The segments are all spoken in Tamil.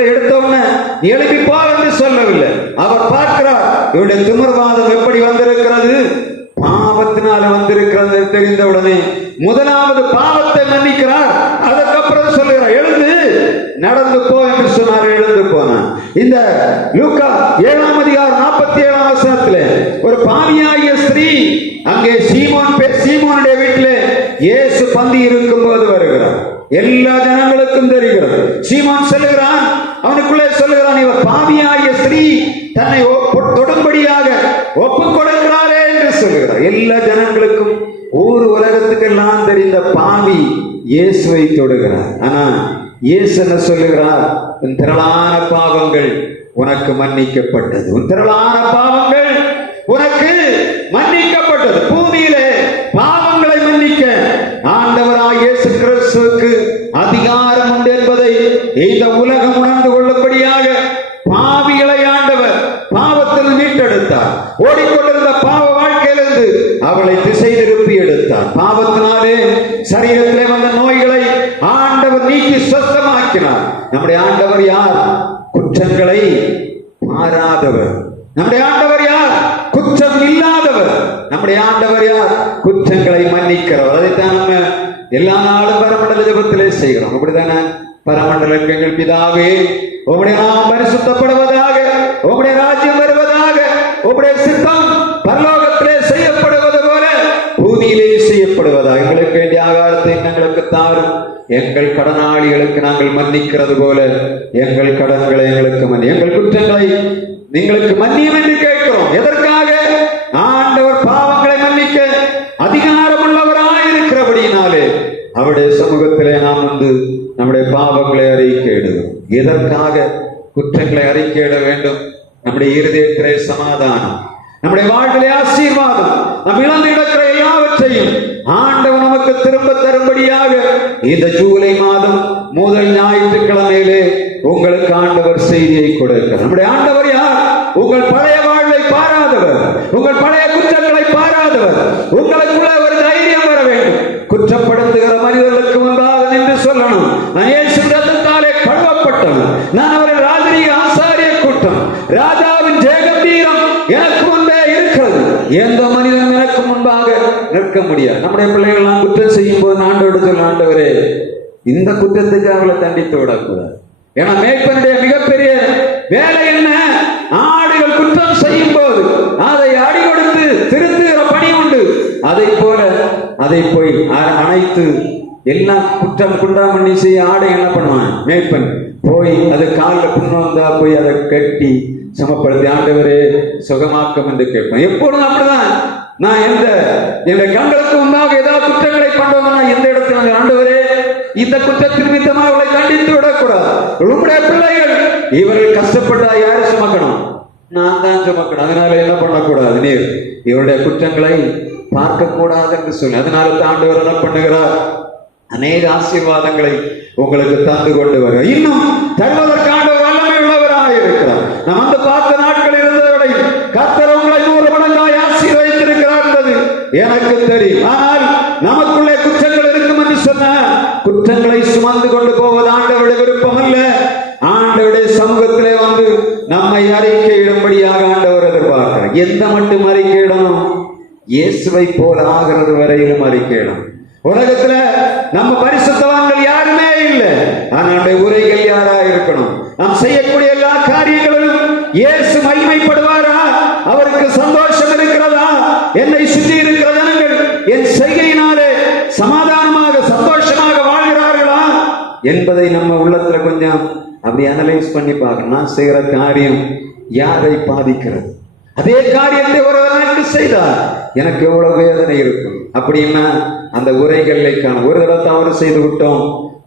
எடுத்தவன எழுப்பி பார் என்று சொல்லவில்லை. அவர் பார்க்கிறார் இவருடைய திமிர்வாதம் எப்படி வந்திருக்கிறது, பாவத்தினால வந்திருக்கிறது தெரிந்தவுடனே முதலாவது பாவத்தை மன்னிக்கிறார். அதுக்கப்புறம் சொல்லுகிறார் எழுந்து நடந்து போ என்று சொன்னார். எழுந்து போனான். இந்த லூக்கா 7ஆம் அதிகாரம் 47ஆம் வசனத்திலே ஒரு பாவியாகிய ஸ்திரீ அங்கே சீமோனுடைய வீட்டிலே இயேசு பந்தி இருக்கும் போது வருகிறார். எல்லா ஜனங்களுக்கும் தெரிகிறது. சீமோன் சொல்லுகிறான், அவனுக்குள்ளே சொல்லுகிறான், இவர் பாவியாகிய ஸ்திரீ தன்னை தொடும்படியாக ஒப்புக் கொடுக்கிறாரே என்று சொல்லுகிறார். எல்லா ஜனங்களுக்கும் ஊர் உலகத்துக்கெல்லாம் தெரிந்த பாவி இயேசுவை தொடுகிறார். ஆனா இயேசு என்ன சொல்லுகிறார், உன் திரளான பாவங்கள் உனக்கு மன்னிக்கப்பட்டது, உன் திரளான பாவங்கள் உனக்கு மன்னிக்கப்பட்டது. பூமியிலே பாவங்களை மன்னிக்க ஆண்டவராகிய இயேசு கிறிஸ்துவுக்கு அதிகாரம் உண்டு என்பதை இந்த உலகம் உணர்ந்து கொள்ளும்படியாக பாவிகளை ஆண்டவர் பாவத்தில் மீட்டெடுத்தார். ஓடிக்கொண்டிருந்த பாவ வாழ்க்கையிலிருந்து அவளை திசை திருப்பி எடுத்தார். பாவத்தினாலே சரீரத்திலே வந்த நோய்களை ஆண்டவர் நீக்கி சுத்தமாக்கினார். நம்முடைய ஆண்டவர் யார்? குற்றங்களை பாராதவர். நம்முடைய ஆண்டவர் யார்? குற்றம் இல்லாதவர். நம்முடைய ஆண்டவர் யார்? குற்றங்களை மன்னிக்கிறவர். அதைத்தான் நம்ம எல்லா நாளும் பரமண்டல ஜெபத்திலே செய்கிறோம். அப்படித்தானே? பரமண்டல எங்கள் பிதாவே, உம்முடைய நாமம் பரிசுத்தப்படுவதாக, உம்முடைய ராஜ்யம் வருவதாக, உம்முடைய சித்தம் பரலோகத்திலே செய்யப்படுவது போல பூமியிலே செய்யப்படுவதாக. எங்களுக்கு வேண்டிய ஆகாரத்தை எங்களுக்கு தாரும். எங்கள் கடனாளிகளுக்கு நாங்கள் மன்னிக்கிறது போல எங்கள் கடன்களை எங்களுக்கு மன்னி, எங்கள் குற்றங்களை எங்களுக்கு மன்னியும் என்று கேட்கிறோம். எதற்காக? ஆண்டவர் பாவங்களை மன்னிக்க அதிகாரம் உள்ளவராயிருக்கிறபடியினாலே அவருடைய சமூகத்திலே நாம் வந்து நம்முடைய பாவங்களை அறிக்கையிடுவோம். எதற்காக குற்றங்களை அறிக்கையிட வேண்டும்? நம்முடைய இருதயத்திலே சமாதானம், நம்முடைய வாழ்விலே ஆசீர்வாதம், நம் இழந்து கிடக்கிற எல்லாவற்றையும் ஆண்டவர் நமக்கு திரும்ப தரும்படியாக இந்த ஜூலை மாதம் முதல் ஞாயிற்றுக்கிழமையிலே உங்களுக்கு ஆண்டவர் செய்தியை கொடுக்கிறார். நம்முடைய ஆண்டவர் யார்? உங்கள் பழைய வாழ்வை பாராதவர், உங்கள் பழைய குற்றங்களை பாராதவர். உங்களுக்குள்ள ஒரு தைரியம் வர வேண்டும். குற்றப்படுத்துகிற மனிதர்களுக்கு முன்பாக நின்று சொல்லணும், நான் இயேசு ரத்தத்தாலே கழுவப்பட்டவன், நான் அவரின் ராஜரீக ஆசாரிய கூட்டம், ராஜாவின் ஜெயகம்பீரம் எனக்கு முன்பே இருக்கிறது. எந்த மனிதனும் எனக்கு முன்பாக நிற்க முடியாது. நம்முடைய பிள்ளைகள் நான் குற்றம் செய்யும் போது ஆண்டவரோடு சொல்ல, ஆண்டவரே இந்த குற்றத்துக்கு அவளை தண்டித்து விடக்கூடாது. ஏன்னா மேய்ப்பனுடைய மிகப்பெரிய வேலை என்ன? ஆடுகள் குற்றம் செய்யும் போது அதை அடி கொடுத்து திருத்துகிற பணி உண்டு. அதை போய் அனைத்து எல்லாம் குற்றம் குண்டாமண்ணி செய்ய ஆடை என்ன பண்ணுவான்? மேய்ப்பன் போய் அது காலில் புண்ணு வந்தா போய் அதை கட்டி சமப்படுத்தி ஆண்டவரே சுகமாக்கம் என்று கேட்பேன். எப்பொழுதும் அப்படிதான். நான் எந்த கண்களுக்கு முன்பாக ஏதாவது குற்றங்களை பண்ணோம்னா எந்த இடத்துல ஆண்டவரே இந்த குற்றத்தின் நிமித்தமாக அவளை கண்டித்து விடக்கூடாது. உங்களுடைய பிள்ளைகள் இவர்கள் கஷ்டப்பட்டா யாரு சுமக்கணும்? நான் தான் சுமக்கணும். அதனால என்ன பண்ணக்கூடாது? நீர் இவருடைய குற்றங்களை பார்க்க கூடாது என்று சொல்லி அதனால ஆண்டவர் என்ன பண்ணுகிறார்? அநேக ஆசீர்வாதங்களை உங்களுக்கு தந்து கொண்டு வர இன்னும் தருவதற்கான வல்லமை உள்ளவராக இருக்கிறார். நாம் அந்த பார்த்த நாட்கள் இருந்தவரை கர்த்தர் உங்களை 100 மடங்காய் ஆசீர்வதித்திருக்கிறார் என்பது எனக்கு தெரியும். ஆனால் நமக்குள்ளே குற்றங்கள் இருக்கும் என்று சொன்ன குற்றங்களை சுமந்து கொண்டு போவது ஆண்டவருடைய விருப்பம் அல்ல. ஆண்டவருடைய சமூகத்திலே வந்து நம்மை அறிக்கையிடும்படியாக ஆண்டவர் எதிர்பார்க்கிறார். எந்த மட்டும் அறிக்கையிடணும்? இயேசுவை போல ஆகிறது வரையிலும் அறிக்கையிடணும். உலகத்துல நம்ம பரிசுத்தவான்கள் யாருமே இல்லை. ஆனால் உரைகள் யாரா இருக்கணும்? நாம் செய்யக்கூடிய எல்லா காரியங்களிலும் இயேசு மகிமைப்படுவாரா? அவருக்கு சந்தோஷம் இருக்கிறதா? என்னை சுற்றி இருக்கிற ஜனங்கள் என் செய்கையினாலே சமாதானமாக சந்தோஷமாக வாழ்கிறார்களா என்பதை நம்ம உள்ளத்துல கொஞ்சம் அப்படி அனலைஸ் பண்ணி பார்க்கணும். நான் செய்கிற காரியம் யாரை பாதிக்கிறது? அதே காரியத்தை ஒருவர் செய்தார் எனக்கு எவ்வளவு வேதனை இருக்கும். அப்படின்னா அந்த உரைகளை காண ஒரு தடவை தவறு செய்து விட்டோம்,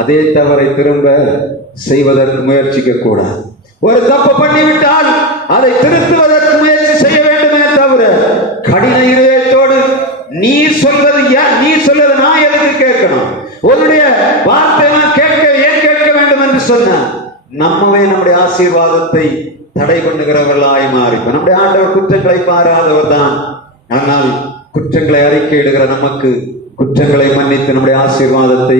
அதே தவறை திரும்ப செய்வதற்கு முயற்சிக்க கூடாது. ஒரு தப்பு பண்ணிவிட்டால் அதை திருத்துவதற்கு முயற்சி செய்ய வேண்டுமே தவிர கடின இதயத்தோடு நீ சொல்வது நான் எதுக்கு கேட்கணும்? உன்னுடைய வார்த்தை நான் ஏன் கேட்க வேண்டும் என்று சொன்ன நம்மவே நம்முடைய ஆசீர்வாதத்தை தடை பண்ணுகிறவர்களாய் மாறிப்போம். நம்முடைய ஆண்டவர் குற்றங்களை பாராதவர் தான். ஆனால் குற்றங்களை அறிக்கையிடுகிற நமக்கு குற்றங்களை மன்னித்து நம்முடைய ஆசீர்வாதத்தை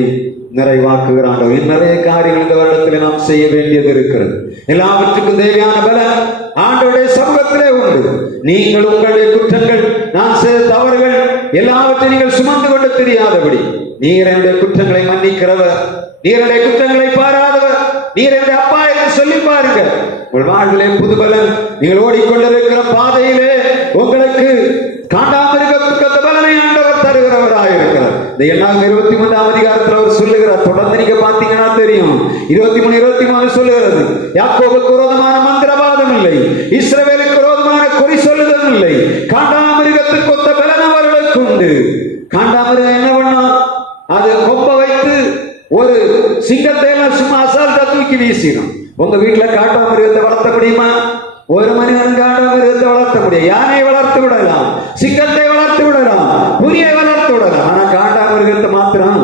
நிறைவாக்குகிற ஆண்டவர். நிறைய காரியங்கள் இந்த வருடத்தில் நாம் செய்ய வேண்டியது இருக்கிறது. எல்லாவற்றுக்கும் தேவையான பலன் ஆண்டவருடைய சமூகத்திலே உண்டு. நீங்கள் உங்களுடைய குற்றங்கள், நான் செய்த தவறுகள் எல்லாவற்றையும் நீங்கள் சுமந்து கொண்டு தெரியாதபடி, நீர் என்னுடைய குற்றங்களை மன்னிக்கிறவர், நீர் என்னுடைய குற்றங்களை பாராதவர், நீர் என்னுடைய அப்பா என்று சொல்லி பாருங்க. உங்கள் வாழ்விலே புது பலன். நீங்கள் ஓடிக்கொண்டிருக்கிற பாதையிலே உங்களுக்கு காண்டாமிருகத்துக்கு அந்த பலனை ஆண்டவர் தருகிறவராக இருக்கிறார். இந்த 23ஆம் அதிகாரத்தில் அவர் சொல்லுகிறார். தொடர்ந்து நீங்க பாத்தீங்கன்னா தெரியும். 23 சொல்லுகிறது, யாக்கோபுக்கு விரோதமான மந்திரவாதம் இல்லை, இஸ்ரவேலுக்கு விரோதமான குறி சொல்லுதல் இல்லை, காண்டாமிருகத்துக்கு ஒத்த பலன் அவர்களுக்கு உண்டு. காண்டாமிருகம் என்ன பண்ணும்? அது கொம்ப வைத்து ஒரு சிங்கத்தை சும்மா அசால்ட்டா தூக்கி வீசிடும். உங்க வீட்டுல காண்டாமிருகத்தை வளர்த்த முடியுமா? ஒரு மனிதன் காண்டாமிருகத்தை வளர்த்த முடியும். யானையை வளர்த்து விடலாம், சிங்கத்தை வளர்த்து விடலாம், புலியை வளர்த்து விடலாம். ஆனா காண்டாமிருகத்தை மாத்திரம்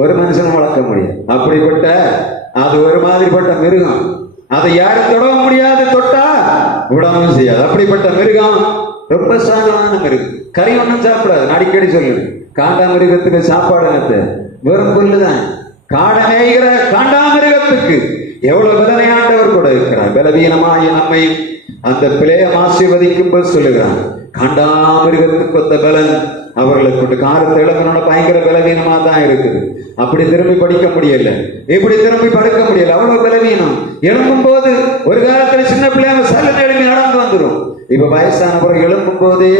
ஒரு மனுஷன் வளர்க்க முடியும். அப்படிப்பட்ட அது ஒரு மாதிரிப்பட்ட மிருகம். அதை யாரும் தொடவும் முடியாது, தொட்டா விடவும் செய்யாது. அப்படிப்பட்ட மிருகம் ரொம்ப சாதாரண மிருகம். கறி ஒன்றும் சாப்பிடாது. அடிக்கடி சொல்லுது, காண்டாமிருகத்துக்கு சாப்பாடு என்னத்தை? வெறும் புல்லுதான். காடை மேய்கிற காண்டாமிருகத்துக்கு எவ்வளவு பலனை ஆண்டவர் கூட இருக்கிறார். பலவீனமாய நம்மையும் அந்த பிள்ளையம் ஆசீர்வதிக்கும் போது சொல்லுகிறார், காண்டாமிருகத்துக்கு ஒத்த பலன் அவர்களுக்கு கொண்டு. காலத்தை இழக்கணும்னு பயங்கர பலவீனமா தான் இருக்குது. அப்படி திரும்பி படிக்க முடியல, இப்படி திரும்பி படுக்க முடியல, அவ்வளவு பலவீனம். எழும்பும் போது ஒரு காலத்துல சின்ன பிள்ளைங்க சல்லுன்னு எழுப்பி நடந்து வந்துடும். இப்ப வயசான பிறகு எழும்பும் போதே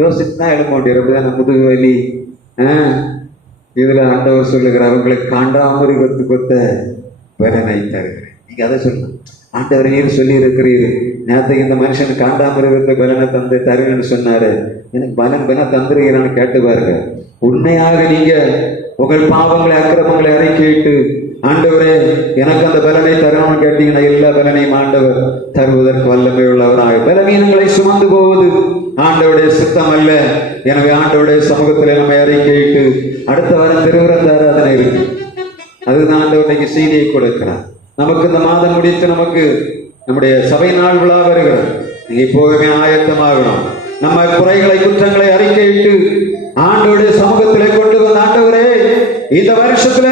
யோசித்து தான் எழும்ப வேண்டியிருப்பது. முதுகு வலி. இதுல ஆண்டவர் சொல்லுகிறார், அவங்களுக்கு காண்டாமிருகத்துக்கு ஒத்த பலனை தருகிறேன். நீங்க அதை சொல்லணும். ஆண்டவர் நீர் சொல்லி இருக்கிறீர், நேரத்துக்கு இந்த மனுஷன் காண்டாமிருகத்தை பலனை தந்து தருவேன்னு சொன்னாரு, எனக்கு பலன் பலன் தந்துருகிறான்னு கேட்டு பாருங்க. உண்மையாக நீங்க உங்கள் பாவங்களை அக்கிரமங்களை அறிக்கையிட்டு, ஆண்டவரே எனக்கு அந்த பலனை தரணும்னு கேட்டீங்கன்னா எல்லா பலனையும் ஆண்டவர் தருவதற்கு வல்லமை உள்ளவராக. பலவீனங்களை சுமந்து போவது ஆண்டவருடைய சித்தம் அல்ல. எனவே ஆண்டவருடைய சமூகத்தில் நம்மை அறிக்கையிட்டு அடுத்த வாரம் திருவிருந்த ஆராதனை இருக்கு. அதுதான் ஆண்டவருடைய செய்தியை கொடுக்கிறார். நமக்கு இந்த மாதம் முடித்து நமக்கு நம்முடைய சபை நாள் விழா வருகிறது. நீங்க இப்போவே ஆயத்தமாகணும். நம்ம குறைகளை குற்றங்களை அறிக்கையிட்டு ஆண்டவருடைய சமூகத்திலே கொண்டு வந்த, ஆண்டவரே இந்த வருஷத்துல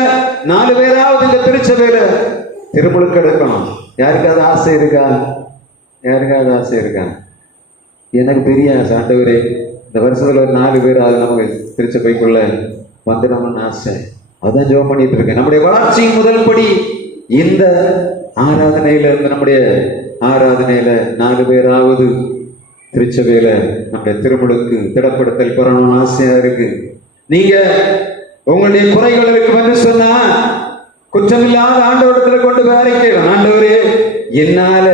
4 பேராவது இந்த திருச்சபையில திருமுழுக்கு எடுக்கணும். யாருக்காவது ஆசை இருக்கா? யாருக்காவது ஆசை இருக்கா? எனக்கு பெரிய ஆசை. ஆண்டவரே இந்த வருஷத்துல ஒரு 4 பேராவது நமக்கு திருச்சபைக்குள்ள வந்துடணும்னு ஆசை. அதான் ஜெபம் பண்ணிட்டு இருக்கேன். நம்முடைய வளர்ச்சியின் முதல் படி இந்த ஆராதனையில இருந்து, நம்முடைய ஆராதனையில 4 பேராவது திருச்சபையில நம்முடைய திருமுழுக்கு திடப்படுத்தல் பெறணும்னு ஆசையா இருக்கு. நீங்க உங்களுடைய குறைகள் இருக்கு வந்து சொன்னா குற்றமில்லாத ஆண்டவரிடத்துல கொண்டு போய் அறிக்கையிடும். ஆண்டவரே என்னால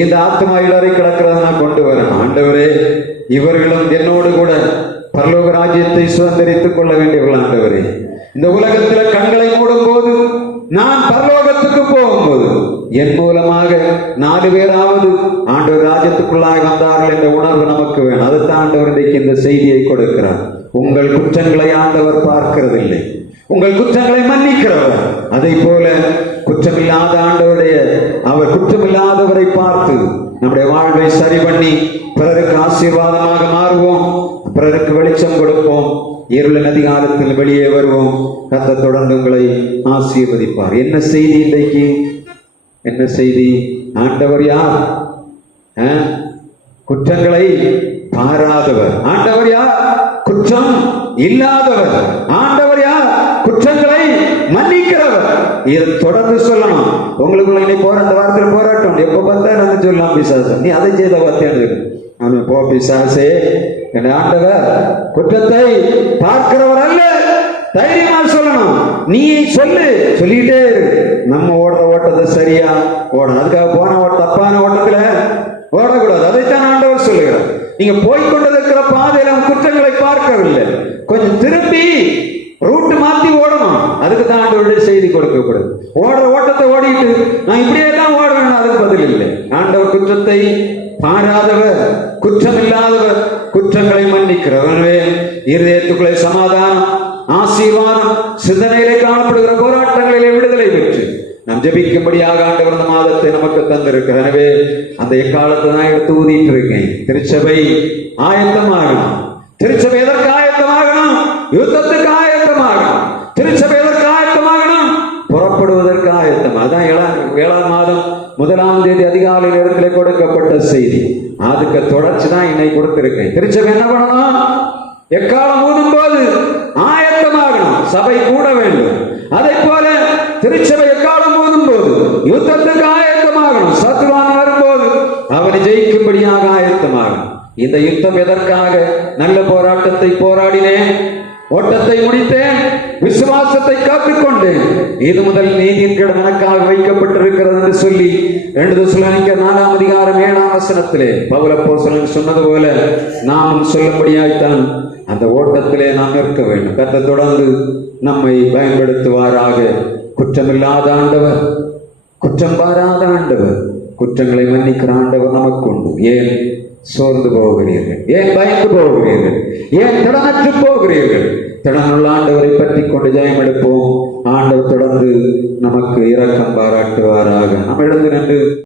இந்த ஆத்மா இடரை கிடக்கிறத நான் கொண்டு வரேன். ஆண்டவரே இவர்களும் என்னோடு கூட பரலோக ராஜ்யத்தை சுதந்திரித்துக் கொள்ள வேண்டியவர்கள். ஆண்டவரே இந்த உலகத்துல கண்களை மூடும் போது, நான் பரலோகத்துக்கு போகும்போது என் மூலமாக 4 பேராவது ஆண்டவர் ராஜ்யத்துக்குள்ளாக வந்தார்கள் என்ற உணர்வு நமக்கு வேணும். அதுதான் ஆண்டவர் இன்றைக்கு இந்த செய்தியை கொடுக்கிறார். உங்கள் குற்றங்களை ஆண்டவர் பார்க்கிறதில்லை, உங்கள் குற்றங்களை மன்னிக்கிறவர். அதை போல குற்றமில்லாத ஆண்டவருடைய, அவர் குற்றமில்லாதவரை பார்த்து நம்முடைய வாழ்வை சரி பண்ணி பிறருக்கு ஆசீர்வாதமாக மாறுவோம், பிறருக்கு வெளிச்சம் கொடுப்போம், இருளின் அதிகாரத்தில் வெளியே வருவோம். கர்த்தர் தொடர்ந்து உங்களை ஆசீர்வதிப்பார். என்ன செய்தி இன்றைக்கு? என்ன செய்தி? ஆண்டவர் யார்? குற்றங்களை பாராதவர். ஆண்டவர் யார்? குற்றம் இல்லாதவர். ஆண்டவர் யார்? குற்றங்களை மன்னிக்கிறவர். இதை தொடர்ந்து சொல்லணும். உங்களுக்குள்ள இன்னைக்கு போராட்ட வாரத்தில் போராட்டம் எப்ப பார்த்தா நான் சொல்லலாம், பிசாசம் நீ அதை செய்த பார்த்தேன் போ பிசாசே, என் ஆண்டவர் குற்றத்தை பார்க்கிறவர் அல்ல. தைரியமா சொல்லணும். நீ சொல்லு, சொல்லிட்டே இரு. நம்ம ஓடுற ஓட்டத்தை சரியா ஓடணும். அதுக்காக போன தப்பான ஓட்டத்துல ஓடக்கூடாது. அதைத்தான் ஆண்டவர் சொல்லுகிறார். நீங்க போய்கொண்டிருக்கிற பாதையில குற்றங்களை பார்க்கவில்லை, கொஞ்சம் திருப்பி ரூட் மாத்தி ஓடணும். அதுக்கு தான் ஆண்டவருடைய செய்தி கொடுக்கக்கூடாது. ஓடுற ஓட்டத்தை ஓடிட்டு நான் இப்படியே தான் ஓடுவேன், அதுக்கு பதில் இல்லை. ஆண்டவர் குற்றத்தை பாராதவர், குற்றம் இல்லாதவர், குற்றங்களை மன்னிக்கிறவர். இருதயத்துக்குள்ளே சமாதானம், ஆசீர்வாதம், சிந்தனையிலே காணப்படுகிற போராட்டங்களிலே விடுதலை பெற்று நாம் ஜெபிக்கும்படியாக ஆண்டவர் இந்த மாதத்தை நமக்கு தந்திருக்கிறார். எனவே அந்த எக்காலத்தை நான் எடுத்து ஊதிட்டு இருக்கேன். திருச்சபை ஆயத்தமாகணும். திருச்சபை எதற்கு ஆயத்தமாகணும்? யுத்தத்துக்கு ஆயத்தமாகணும். திருச்சபை எதற்கு ஆயத்தமாகணும்? முதலாம் தேதி அதிகாலை நேரத்தில் கொடுக்கப்பட்ட செய்தி. அதுக்கு தொடர்ச்சி தான் இன்னைக்கு கொடுத்திருக்கேன். திருச்சபை என்ன பண்ணணும்? எக்காலம் ஊதும் போது ஆயத்தமாகணும். சபை கூட வேண்டும். அதை போல திருச்சபை எக்காலம் ஊதும் போது யுத்தத்துக்கு ஆயத்தமாகணும். சத்துருவான் வரும்போது அவனை ஜெயிக்கும்படியாக ஆயத்தமாகணும். இந்த யுத்தம் எதற்காக? நல்ல போராட்டத்தை போராடினேன், ஓட்டத்தை முடித்தேன், விசுவாசத்தை காத்துக்கொண்டேன், இது முதல் நீதியின் கீழ் எனக்காக வைக்கப்பட்டிருக்கிறது என்று சொல்லி 2 தெசலோனிக்கேயர் 4ஆம் அதிகாரம் 7ஆம் வசனத்திலே பவுல் அப்போஸ்தலன் சொன்னது போல நாமும் சொல்லும்படியாய்த்தான் அந்த ஓட்டத்திலே நாம் நிற்க வேண்டும். கர்த்தர் தொடர்ந்து நம்மை பயன்படுத்துவாராக. குற்றமில்லாத ஆண்டவர், குற்றம் பாராத ஆண்டவர், குற்றங்களை மன்னிக்கிற ஆண்டவர் நமக்கு உண்டு. ஏன் சோர்ந்து போகிறீர்கள்? ஏன் பயந்து போகிறீர்கள்? ஏன் திடனற்று போகிறீர்கள்? திடனுள்ள ஆண்டவரை பற்றி கொண்டு ஜெயம் எடுப்போம். ஆண்டவர் தொடர்ந்து நமக்கு இரக்கம் பாராட்டுவாராக. நாம் எழுந்து நின்று